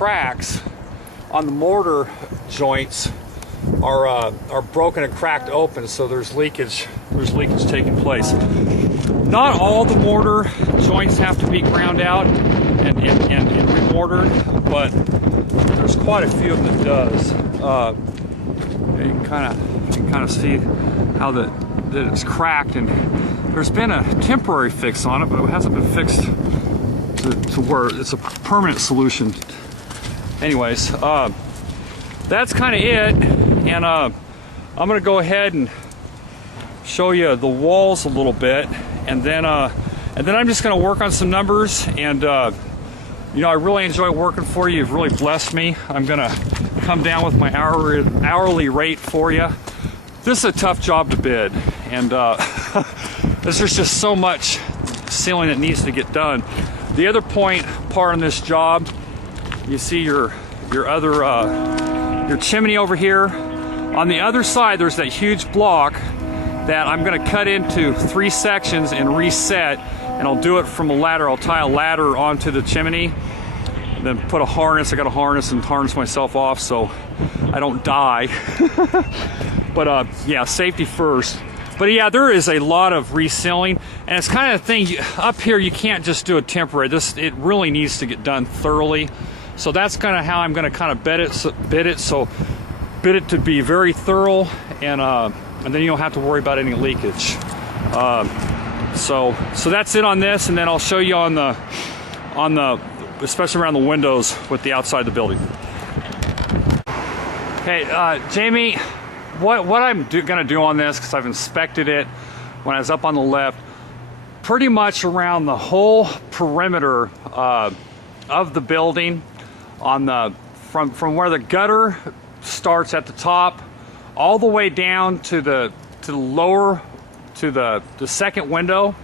cracks on the mortar joints are broken and cracked open, so there's leakage taking place. Not all the mortar joints have to be ground out and remortared, but there's quite a few of them that does. You can kind of see how that it's cracked, and there's been a temporary fix on it, but it hasn't been fixed to where it's a permanent solution. Anyways, that's kind of it, and I'm gonna go ahead and show you the walls a little bit, and then I'm just gonna work on some numbers. And you know, I really enjoy working for you. You've really blessed me. I'm gonna come down with my hourly rate for you. This is a tough job to bid, and there's just so much sealing that needs to get done. The other part on this job, you see your chimney over here. On the other side, there's that huge block that I'm going to cut into 3 sections and reset, and I'll do it from a ladder. I'll tie a ladder onto the chimney, and then put a harness. I got a harness and harness myself off so I don't die. But yeah, safety first. But yeah, there is a lot of resealing, and it's kind of the thing, up here you can't just do a temporary. It really needs to get done thoroughly. So that's kind of how I'm going to kind of bid it to be very thorough, and then you don't have to worry about any leakage. So that's it on this, and then I'll show you on the especially around the windows with the outside of the building. Okay, Jamie, what I'm gonna do on this, because I've inspected it when I was up on the left, pretty much around the whole perimeter of the building, from where the gutter starts at the top all the way down to the second window,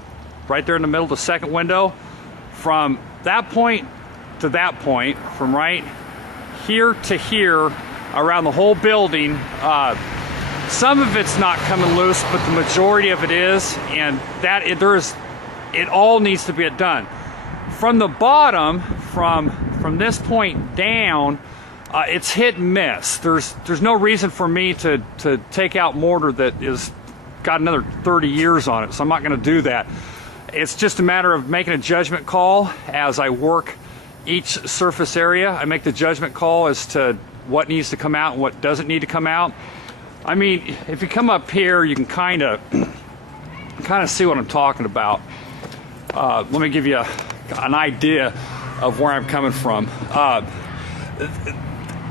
right there in the middle of the second window. From that point to that point, from right here to here, around the whole building, some of it's not coming loose, but the majority of it is, and it all needs to be done. From the bottom, from this point down, it's hit and miss. There's no reason for me to take out mortar that is got another 30 years on it, so I'm not going to do that. It's just a matter of making a judgment call as I work each surface area. I make the judgment call as to what needs to come out and what doesn't need to come out. I mean, if you come up here, you can kind of see what I'm talking about. Let me give you an idea of where I'm coming from.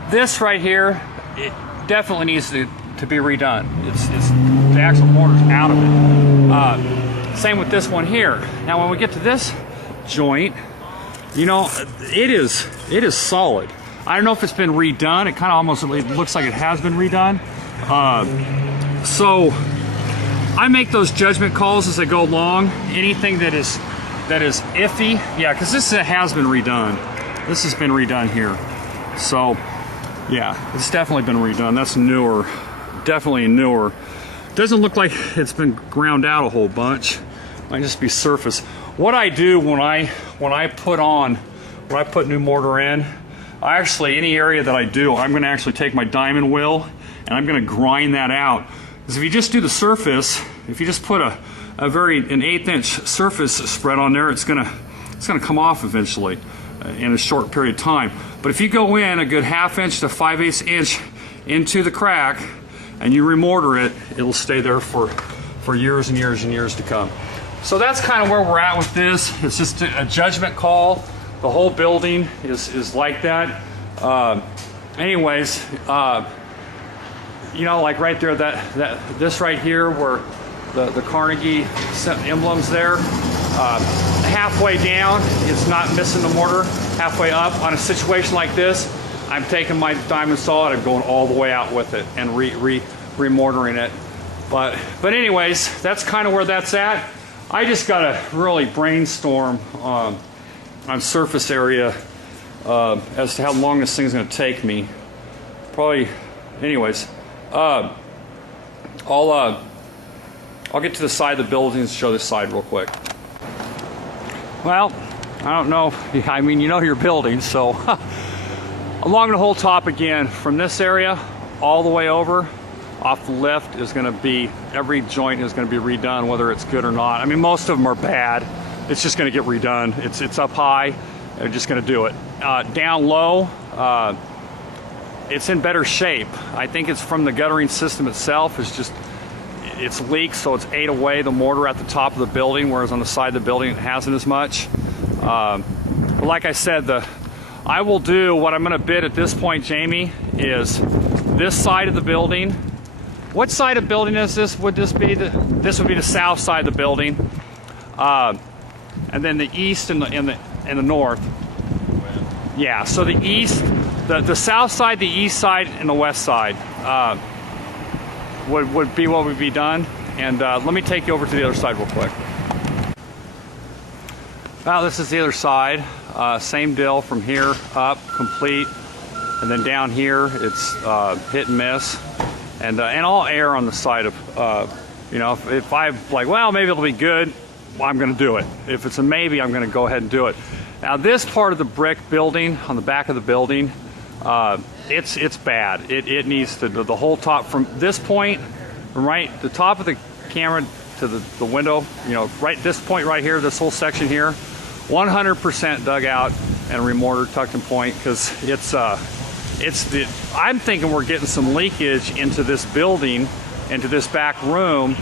This right here, it definitely needs to be redone. It's the actual mortar's out of it. Same with this one here. Now, when we get to this joint, you know, it is solid. I don't know if it's been redone. It kind of almost looks like it has been redone. So I make those judgment calls as I go along. Anything that is iffy, yeah, because this has been redone. This has been redone here. So yeah, it's definitely been redone. That's newer, definitely newer. Doesn't look like it's been ground out a whole bunch. Might just be surface. What I do when I put new mortar in, any area that I do, I'm going to actually take my diamond wheel and I'm going to grind that out. Because if you just do the surface, if you just put an 1/8 inch surface spread on there, it's going to come off eventually in a short period of time. But if you go in a good 1/2 inch to 5/8 inch into the crack and you remortar it, it'll stay there for years and years and years to come. So that's kind of where we're at with this. It's just a judgment call. The whole building is like that. Anyways, you know, like right there, this right here where the Carnegie emblem's there, halfway down, it's not missing the mortar. Halfway up, on a situation like this, I'm taking my diamond saw and I'm going all the way out with it and remortaring it. But anyways, that's kind of where that's at. I just gotta really brainstorm on surface area as to how long this thing's gonna take me. Probably, anyways, I'll get to the side of the building and show this side real quick. Well, I don't know. I mean, you know your building, so Along the whole top again, from this area all the way over, off the lift is going to be, every joint is going to be redone, whether it's good or not. I mean, most of them are bad. It's just going to get redone. It's up high. They're just going to do it. Down low, it's in better shape. I think it's from the guttering system itself. It's leaked, so it's ate away the mortar at the top of the building, whereas on the side of the building it hasn't as much. But like I said, I will do what I'm going to bid at this point, Jamie, is this side of the building. What side of the building is this? Would this be? This would be the south side of the building, and then the east and the north. Yeah. So the east, the south side, the east side, and the west side would be what would be done. And let me take you over to the other side real quick. Now this is the other side. Same deal from here up, complete, and then down here it's hit and miss. And I'll err on the side of, you know, if I'm like, well, maybe it'll be good, well, I'm going to do it. If it's a maybe, I'm going to go ahead and do it. Now, this part of the brick building, on the back of the building, it's bad. It needs to, the whole top, from this point, from right, the top of the camera to the window, you know, right, this point right here, this whole section here, 100% dug out and remortared, tucked in point, because I'm thinking we're getting some leakage into this building, into this back room,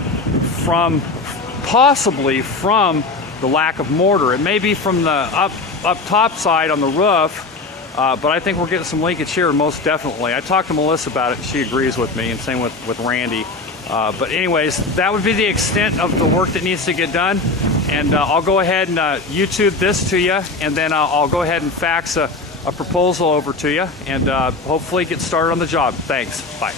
possibly from the lack of mortar. It may be from the up top side on the roof, but I think we're getting some leakage here, most definitely. I talked to Melissa about it, she agrees with me, and same with Randy. But anyways, that would be the extent of the work that needs to get done. And I'll go ahead and YouTube this to you, and then I'll go ahead and fax a proposal over to you, and hopefully get started on the job. Thanks. Bye.